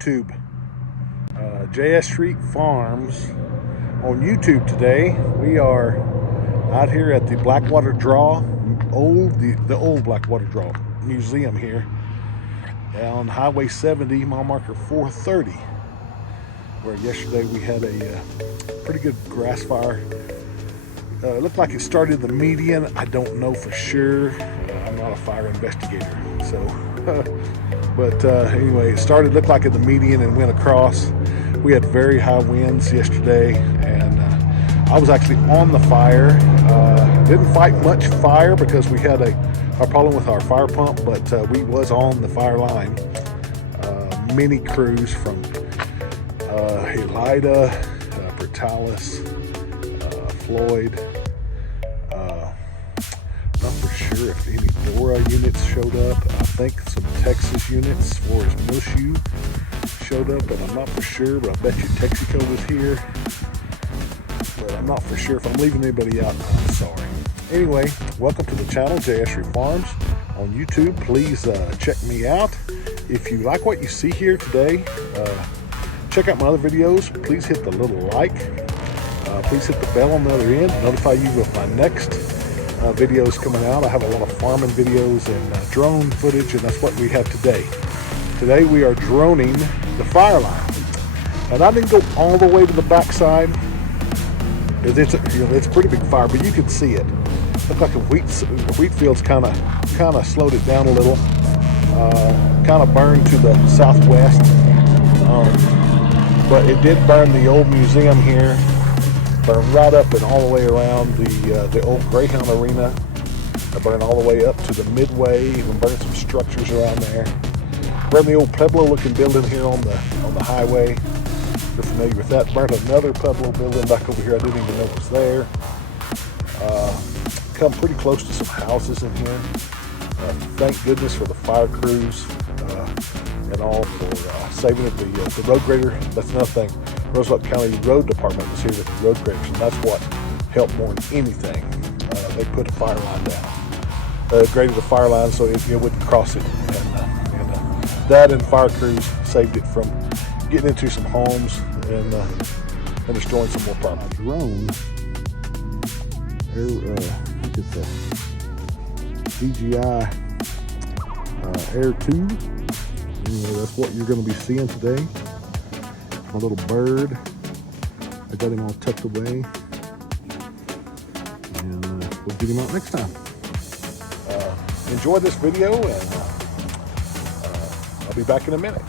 YouTube. JS Street Farms on YouTube today. We are out here at the Blackwater Draw, the old Blackwater Draw Museum here on Highway 70, mile marker 430, where yesterday we had a pretty good grass fire. It looked like it started the median. I don't know for sure. I'm not a fire investigator, so but anyway, it started, looked like at the median and went across. We had very high winds yesterday, and I was actually on the fire. Didn't fight much fire because we had a problem with our fire pump, but we was on the fire line. Many crews from Helida, Brutalis, Floyd. Not for sure if any Dora units showed up. I think some Texas units for his mildew showed up, but I'm not for sure. But I bet you Texaco was here. But I'm not for sure. If I'm leaving anybody out, I'm sorry. Anyway, welcome to the channel, JS Street Farms on YouTube. Please check me out. If you like what you see here today, check out my other videos. Please hit the little like. Please hit the bell on the other end to notify you of my next videos coming out. I have a lot of farming videos and drone footage, and that's what we have today. Today we are droning the fire line, and I didn't go all the way to the backside because it's a pretty big fire, but you can see it. Looked like the wheat fields kind of slowed it down a little. Kind of burned to the southwest, but it did burn the old museum here. Burned right up and all the way around the old Greyhound Arena. I burned all the way up to the Midway, even burned some structures around there. Burned the old Pueblo-looking building here on the highway. You're familiar with that. Burned another Pueblo building back over here. I didn't even know it was there. Come pretty close to some houses in here. Thank goodness for the fire crews and all for saving it. The road grader. That's another thing. Roosevelt County Road Department was here with the road graders, and that's what helped more than anything. They put a fire line down, graded the fire line so it wouldn't cross it, and that and fire crews saved it from getting into some homes and destroying some more property. Drone, I think it's a DJI Air 2. Anyway, that's what you're going to be seeing today. My little bird, I got him all tucked away, and we'll get him out next time. Enjoy this video, and I'll be back in a minute.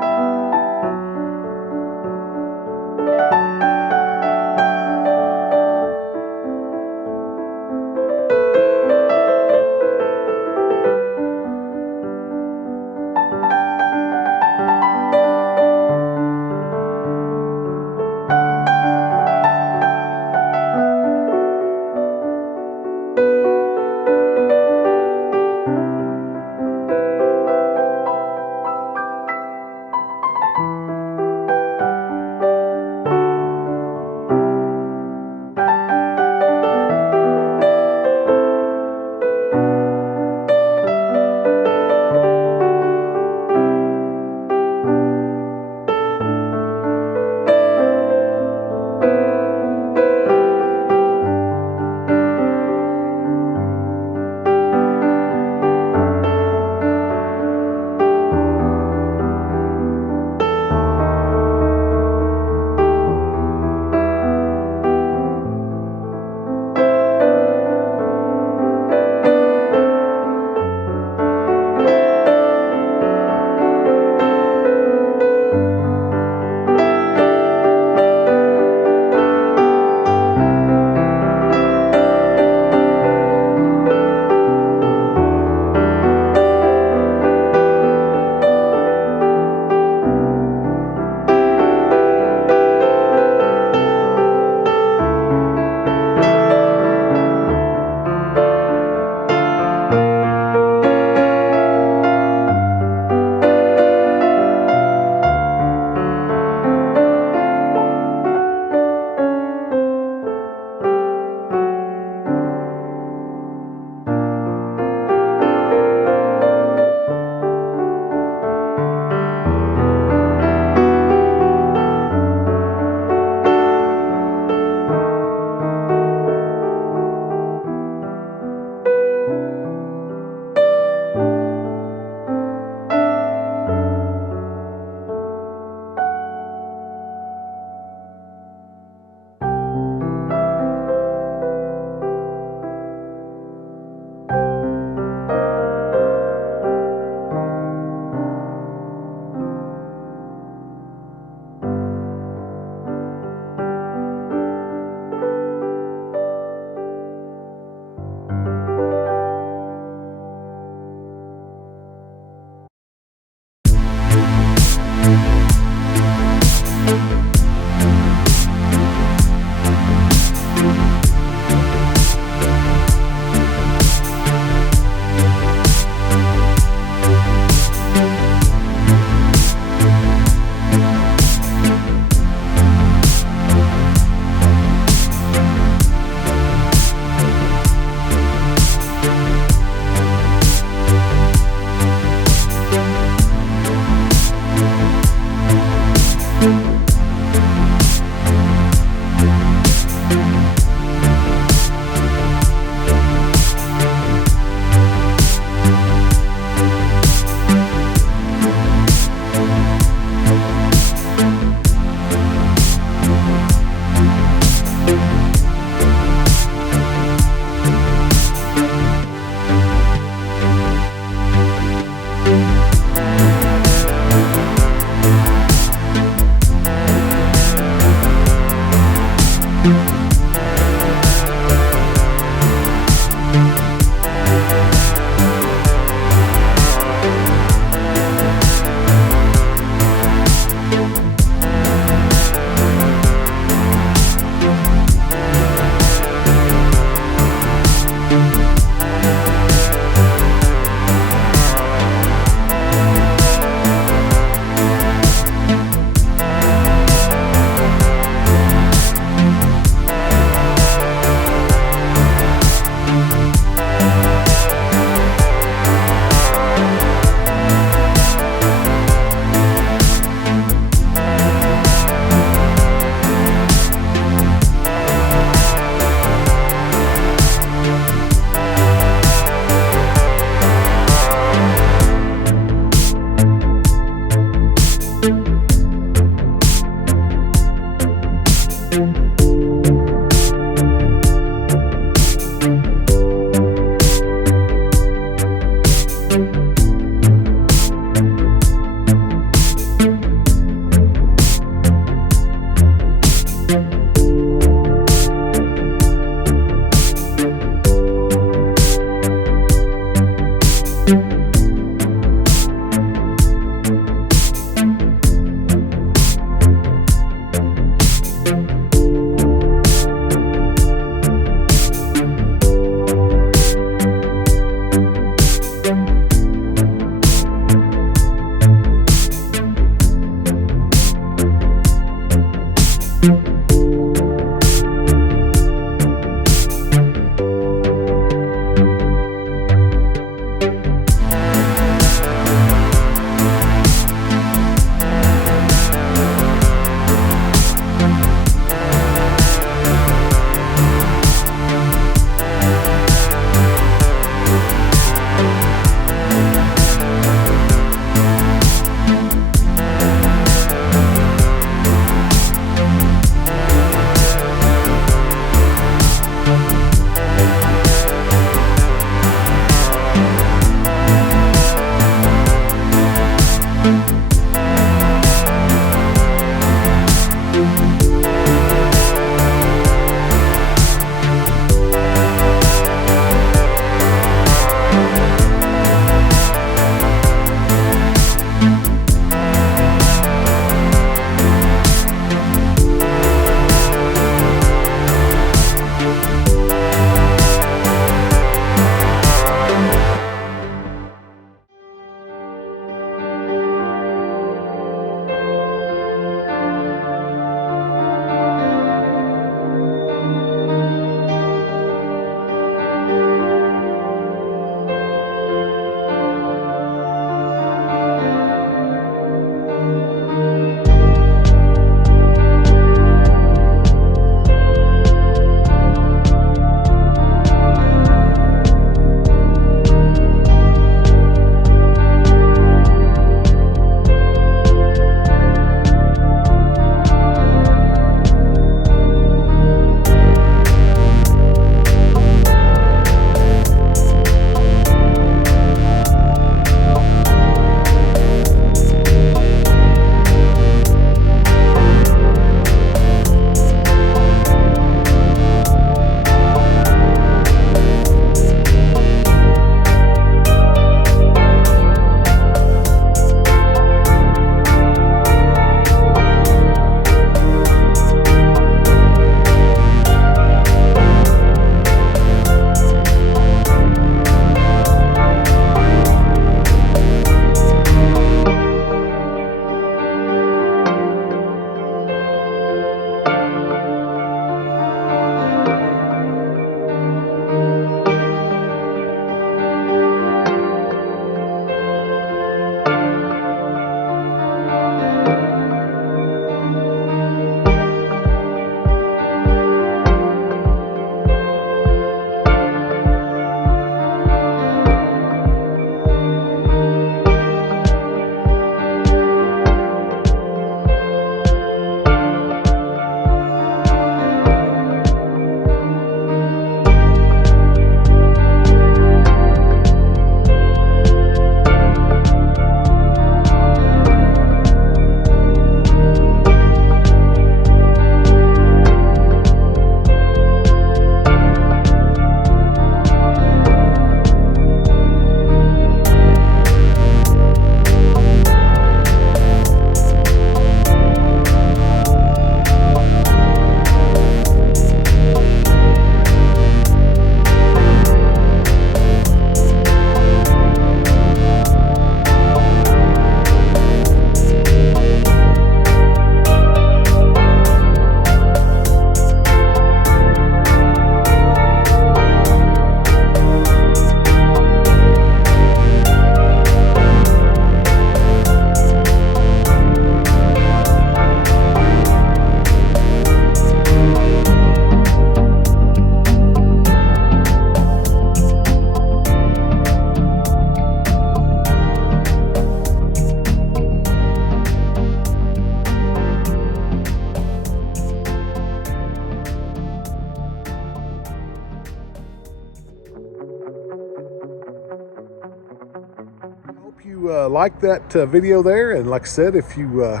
liked that video there, and like I said, if you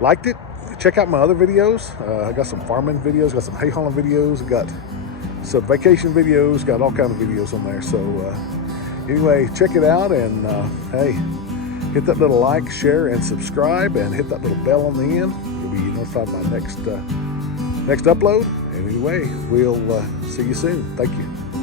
liked it, check out my other videos. I got some farming videos, got some hay hauling videos, got some vacation videos, got all kinds of videos on there. So anyway, check it out, and hey, hit that little like, share, and subscribe, and hit that little bell on the end. You'll be notified of my next upload. And anyway, we'll see you soon. Thank you.